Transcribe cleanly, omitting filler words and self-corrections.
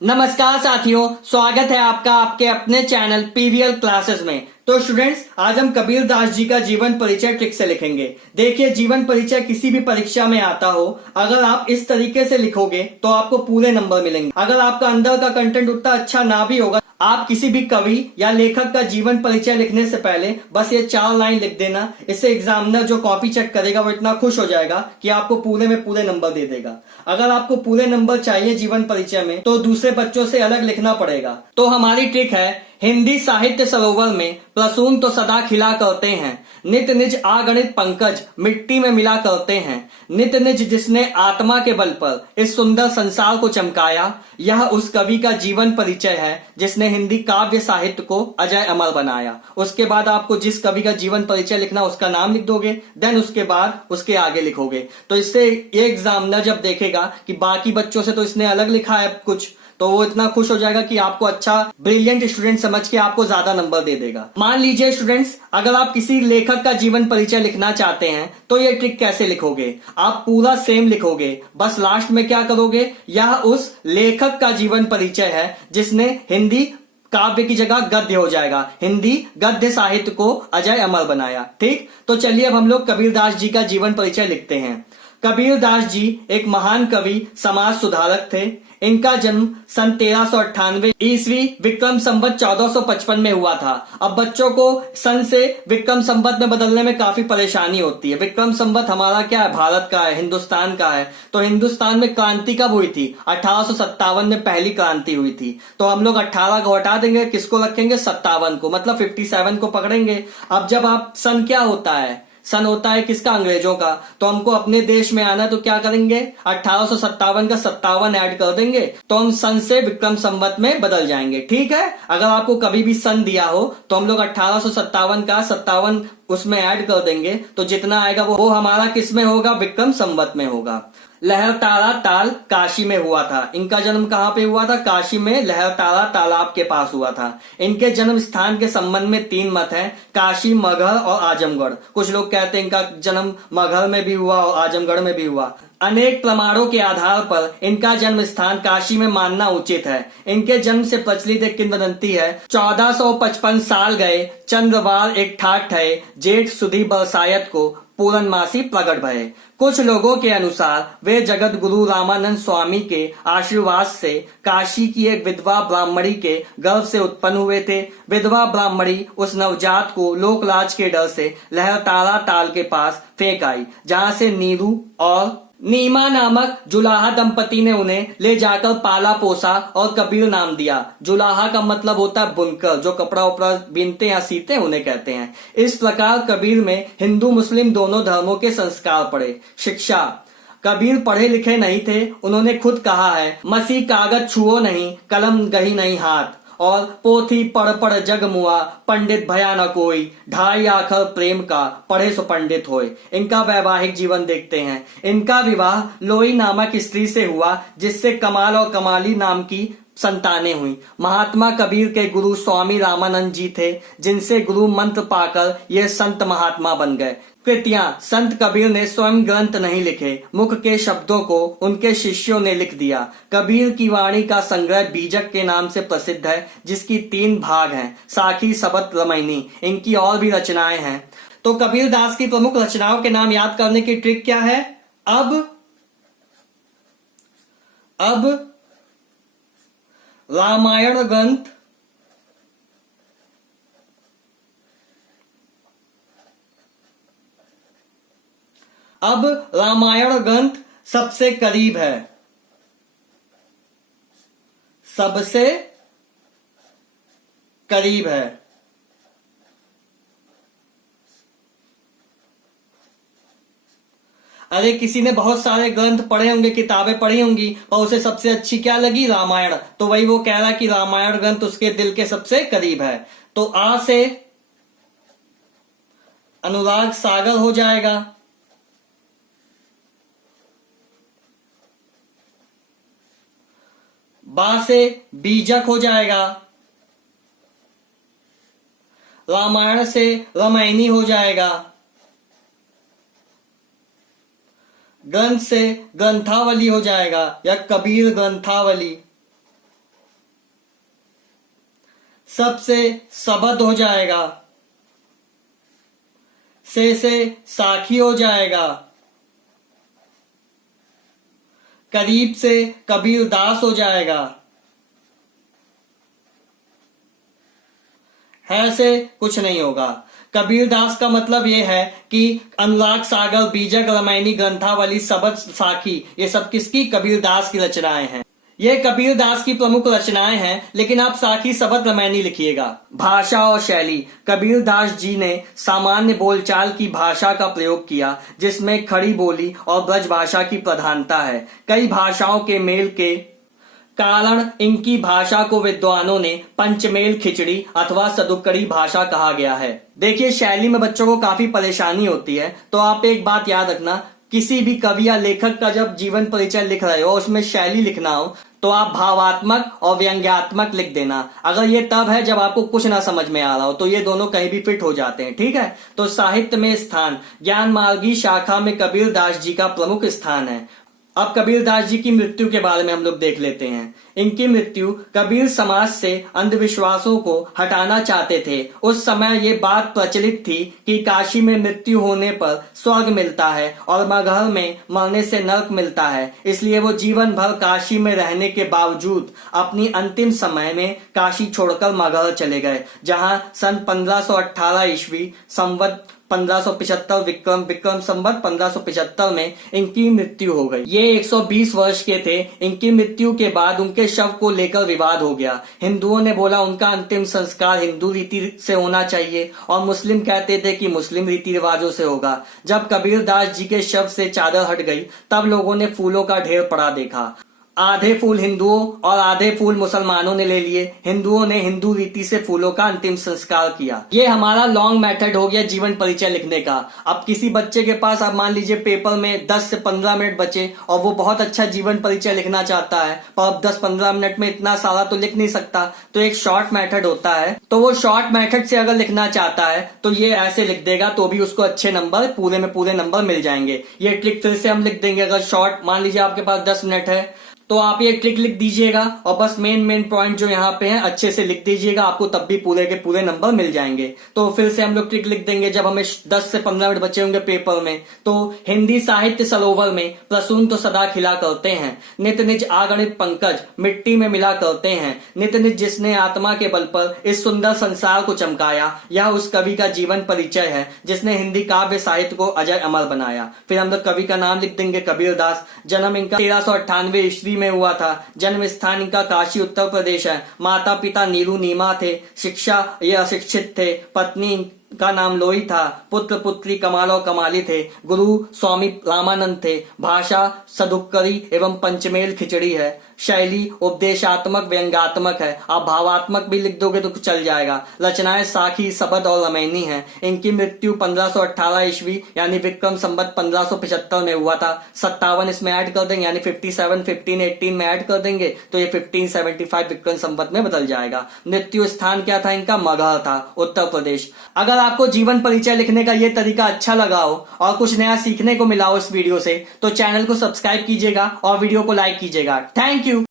नमस्कार साथियों, स्वागत है आपका आपके अपने चैनल पीवीएल क्लासेस में। तो स्टूडेंट्स, आज हम कबीर दास जी का जीवन परिचय ट्रिक से लिखेंगे। देखिए, जीवन परिचय किसी भी परीक्षा में आता हो, अगर आप इस तरीके से लिखोगे तो आपको पूरे नंबर मिलेंगे। अगर आपका अंदर का कंटेंट उतना अच्छा ना भी होगा, आप किसी भी कवि या लेखक का जीवन परिचय लिखने से पहले बस ये 4 लाइन लिख देना। इससे एग्जामिनर जो कॉपी चेक करेगा वो इतना खुश हो जाएगा कि आपको पूरे में पूरे नंबर दे देगा। अगर आपको पूरे नंबर चाहिए जीवन परिचय में तो दूसरे बच्चों से अलग लिखना पड़ेगा। तो हमारी ट्रिक है, हिंदी साहित्य सरोवर में प्रसून तो सदा खिला करते हैं, नित निज आगणित पंकज मिट्टी में मिला करते हैं। नित निज जिसने आत्मा के बल पर इस सुंदर संसार को चमकाया, यह उस कवि का जीवन परिचय है जिसने हिंदी काव्य साहित्य को अजय अमर बनाया। उसके बाद आपको जिस कवि का जीवन परिचय लिखना उसका नाम लिख दोगे, देन उसके बाद उसके आगे लिखोगे। तो इससे ये एग्जामिनर जब देखेगा कि बाकी बच्चों से तो इसने अलग लिखा है कुछ, तो वो इतना खुश हो जाएगा कि आपको अच्छा ब्रिलियंट स्टूडेंट समझ के आपको ज्यादा नंबर दे देगा। मान लीजिए स्टूडेंट्स, अगर आप किसी लेखक का जीवन परिचय लिखना चाहते हैं तो ये ट्रिक कैसे लिखोगे? आप पूरा सेम लिखोगे, बस लास्ट में क्या करोगे, यह उस लेखक का जीवन परिचय है जिसने हिंदी काव्य की जगह गद्य हो जाएगा, हिंदी गद्य साहित्य को अजय अमर बनाया। ठीक, तो चलिए अब हम लोग कबीर दास जी का जीवन परिचय लिखते हैं। कबीर दास जी एक महान कवि समाज सुधारक थे। इनका जन्म सन 1398 ईस्वी विक्रम संवत 1455 में हुआ था। अब बच्चों को सन से विक्रम संवत में बदलने में काफी परेशानी होती है। विक्रम संवत हमारा क्या है, भारत का है, हिंदुस्तान का है। तो हिंदुस्तान में क्रांति कब हुई थी? 1857 में पहली क्रांति हुई थी। तो हम लोग 18 को हटा देंगे, किसको रखेंगे? 57 को, मतलब 57 को पकड़ेंगे। अब जब आप सन क्या होता है, सन होता है किसका? अंग्रेजों का। तो हमको अपने देश में आना, तो क्या करेंगे? 1857 का 57 ऐड कर देंगे, तो हम सन से विक्रम संवत में बदल जाएंगे। ठीक है, अगर आपको कभी भी सन दिया हो तो हम लोग 1857 का 57 उसमें ऐड कर देंगे, तो जितना आएगा वो हमारा किस में होगा? विक्रम संवत में होगा। लहरतारा ताल काशी में हुआ था। इनका जन्म कहाँ पे हुआ था? काशी में लहरतारा तालाब के पास हुआ था। इनके जन्म स्थान के संबंध में 3 मत हैं, काशी, मगहर और आजमगढ़। कुछ लोग कहते हैं इनका जन्म मगहर में भी हुआ और आजमगढ़ में भी हुआ। अनेक प्रमाणों के आधार पर इनका जन्म स्थान काशी में मानना उचित है। इनके जन्म से प्रचलित एक किंवदंती है, 1455 साल गए चंद्रवार एक ठाठ है, जेठ सुधी बरसायत को पूरनमासी प्रगट भये। कुछ लोगों के अनुसार वे जगत गुरु रामानंद स्वामी के आशीर्वाद से काशी की एक विधवा ब्राह्मणी के गर्भ से उत्पन्न हुए थे। विधवा ब्राह्मणी उस नवजात को लोकलाज के डर से लहरतारा ताल के पास फेंक आई, जहां से नीरू और नीमा नामक जुलाहा दंपति ने उन्हें ले जाकर पाला पोसा और कबीर नाम दिया। जुलाहा का मतलब होता है बुनकर, जो कपड़ा उपड़ा बीनते या सीते हैं उन्हें कहते हैं। इस प्रकार कबीर में हिंदू मुस्लिम दोनों धर्मों के संस्कार पड़े। शिक्षा, कबीर पढ़े लिखे नहीं थे। उन्होंने खुद कहा है, मसी कागज छुओ नहीं, कलम गही नहीं हाथ, और पोथी पढ़ पढ़ जग मुआ, पंडित भया न कोई, ढाई आखर प्रेम का, पढ़े सो पंडित होए। इनका वैवाहिक जीवन देखते हैं। इनका विवाह लोई नामक स्त्री से हुआ, जिससे कमाल और कमाली नाम की संतानें हुई। महात्मा कबीर के गुरु स्वामी रामानंद जी थे, जिनसे गुरु मंत्र पाकर ये संत महात्मा बन गए। कृतियां, संत कबीर ने स्वयं ग्रंथ नहीं लिखे, मुख के शब्दों को उनके शिष्यों ने लिख दिया। कबीर की वाणी का संग्रह बीजक के नाम से प्रसिद्ध है, जिसकी 3 भाग हैं, साखी, सबत, रामायणी। इनकी और भी रचनाएं हैं। तो कबीर दास की प्रमुख रचनाओं के नाम याद करने की ट्रिक क्या है? अब रामायण ग्रंथ, अब रामायण ग्रंथ सबसे करीब है, सबसे करीब है। अरे किसी ने बहुत सारे ग्रंथ पढ़े होंगे, किताबें पढ़ी होंगी, और उसे सबसे अच्छी क्या लगी? रामायण। तो वही वो कह रहा है कि रामायण ग्रंथ उसके दिल के सबसे करीब है। तो आ से अनुराग सागर हो जाएगा, बा से बीजक हो जाएगा, रामायण से रामायणी हो जाएगा, ग्रंथ से ग्रंथावली हो जाएगा या कबीर ग्रंथावली। सबसे सबद हो जाएगा, से साखी हो जाएगा, करीब से कबीरदास हो जाएगा, है से कुछ नहीं होगा। कबीरदास का मतलब यह है कि अनुराग सागर, बीजक, रामायणी, ग्रंथावली, सबद, साखी, ये सब किसकी? कबीरदास की रचनाएं हैं। ये कबीरदास की प्रमुख रचनाएं हैं, लेकिन आप साखी, सबद, रामायणी लिखिएगा। भाषा और शैली, कबीरदास जी ने सामान्य बोलचाल की भाषा का प्रयोग किया, जिसमें खड़ी बोली और ब्रज भाषा की प्रधानता है। कई भाषाओं के मेल के कारण इनकी भाषा को विद्वानों ने पंचमेल खिचड़ी अथवा सदुक्कड़ी भाषा कहा गया है। देखिए, शैली में बच्चों को काफी परेशानी होती है, तो आप एक बात याद रखना, किसी भी कवि या लेखक का जब जीवन परिचय लिख रहे हो, उसमें शैली लिखना हो, तो आप भावात्मक और व्यंग्यात्मक लिख देना। अगर ये तब है जब आपको कुछ ना समझ में आ रहा हो, तो ये दोनों कहीं भी फिट हो जाते हैं, ठीक है। तो साहित्य में स्थान, ज्ञान मार्गी शाखा में कबीरदास जी का प्रमुख स्थान है। अब कबीरदास जी की मृत्यु के बारे में हम लोग देख लेते हैं। इनकी मृत्यु, कबीर समाज से अंधविश्वासों को हटाना चाहते थे। उस समय ये बात प्रचलित थी कि काशी में मृत्यु होने पर स्वर्ग मिलता है और मगहर में मरने से नरक मिलता है। इसलिए वो जीवन भर काशी में रहने के बावजूद अपनी अंतिम समय में काशी छोड़कर मगहर चले गए, जहां सन 1518 ईस्वी संवत 1575 विक्रम संवत 1575 में इनकी मृत्यु हो गई। ये 120 वर्ष के थे। इनकी मृत्यु के बाद उनके शव को लेकर विवाद हो गया। हिंदुओं ने बोला उनका अंतिम संस्कार हिंदू रीति से होना चाहिए, और मुस्लिम कहते थे कि मुस्लिम रीति रिवाजों से होगा। जब कबीरदास जी के शव से चादर हट गई, तब लोगों ने फूलों का ढेर पड़ा देखा। आधे फूल हिंदुओं और आधे फूल मुसलमानों ने ले लिए। हिंदुओं ने हिंदू रीति से फूलों का अंतिम संस्कार किया। ये हमारा लॉन्ग मेथड हो गया जीवन परिचय लिखने का। अब किसी बच्चे के पास, आप मान लीजिए पेपर में 10 से 15 मिनट बचे और वो बहुत अच्छा जीवन परिचय लिखना चाहता है, पर अब 10-15 मिनट में इतना सारा तो लिख नहीं सकता, तो एक शॉर्ट मेथड होता है। तो वो शॉर्ट मेथड से अगर लिखना चाहता है तो ये ऐसे लिख देगा, तो भी उसको अच्छे नंबर, पूरे में पूरे नंबर मिल जाएंगे। ये ट्रिक फिर से हम लिख देंगे। अगर शॉर्ट, मान लीजिए आपके पास 10 मिनट है, तो आप ये ट्रिक लिख दीजिएगा और बस मेन पॉइंट जो यहाँ पे हैं अच्छे से लिख दीजिएगा, आपको तब भी पूरे के पूरे नंबर मिल जाएंगे। तो फिर से हम लोग ट्रिक लिख देंगे जब हमें 10 से 15 मिनट बचे होंगे पेपर में। तो हिंदी साहित्य सरोवर में प्रसून तो सदा खिला करते हैं, नित निज आगणित पंकज मिट्टी में मिला करते हैं। नित निज जिसने आत्मा के बल पर इस सुंदर संसार को चमकाया, यह उस कवि का जीवन परिचय है जिसने हिंदी काव्य साहित्य को अजय अमर बनाया। फिर हम लोग कवि का नाम लिख देंगे, कबीरदास। जन्म इनका 1398 ईस्वी में हुआ था। जन्म स्थान इनका काशी उत्तर प्रदेश है। माता पिता नीरू नीमा थे। शिक्षा ये अशिक्षित थे। पत्नी का नाम लोई था। पुत्र पुत्री कमाल और कमाली थे। गुरु स्वामी रामानंद थे। भाषा सदुक्कड़ी एवं पंचमेल खिचड़ी है। शैली उपदेशात्मक व्यंग्यात्मक है। आप भावात्मक भी लिख दोगे तो चल जाएगा। रचनाएं साखी, सबद और रामायणी हैं। इनकी मृत्यु 1518 ईस्वी यानी विक्रम संवत 1575 में हुआ था। 57 इसमें ऐड कर देंगे, यानी 57, 15, 18 में ऐड कर देंगे तो ये 1575 विक्रम संवत में बदल जाएगा। मृत्यु स्थान क्या था इनका? मगहर था, उत्तर प्रदेश। अगर आपको जीवन परिचय लिखने का ये तरीका अच्छा लगा हो और कुछ नया सीखने को मिला हो इस वीडियो से, तो चैनल को सब्सक्राइब कीजिएगा और वीडियो को लाइक कीजिएगा। Thank you.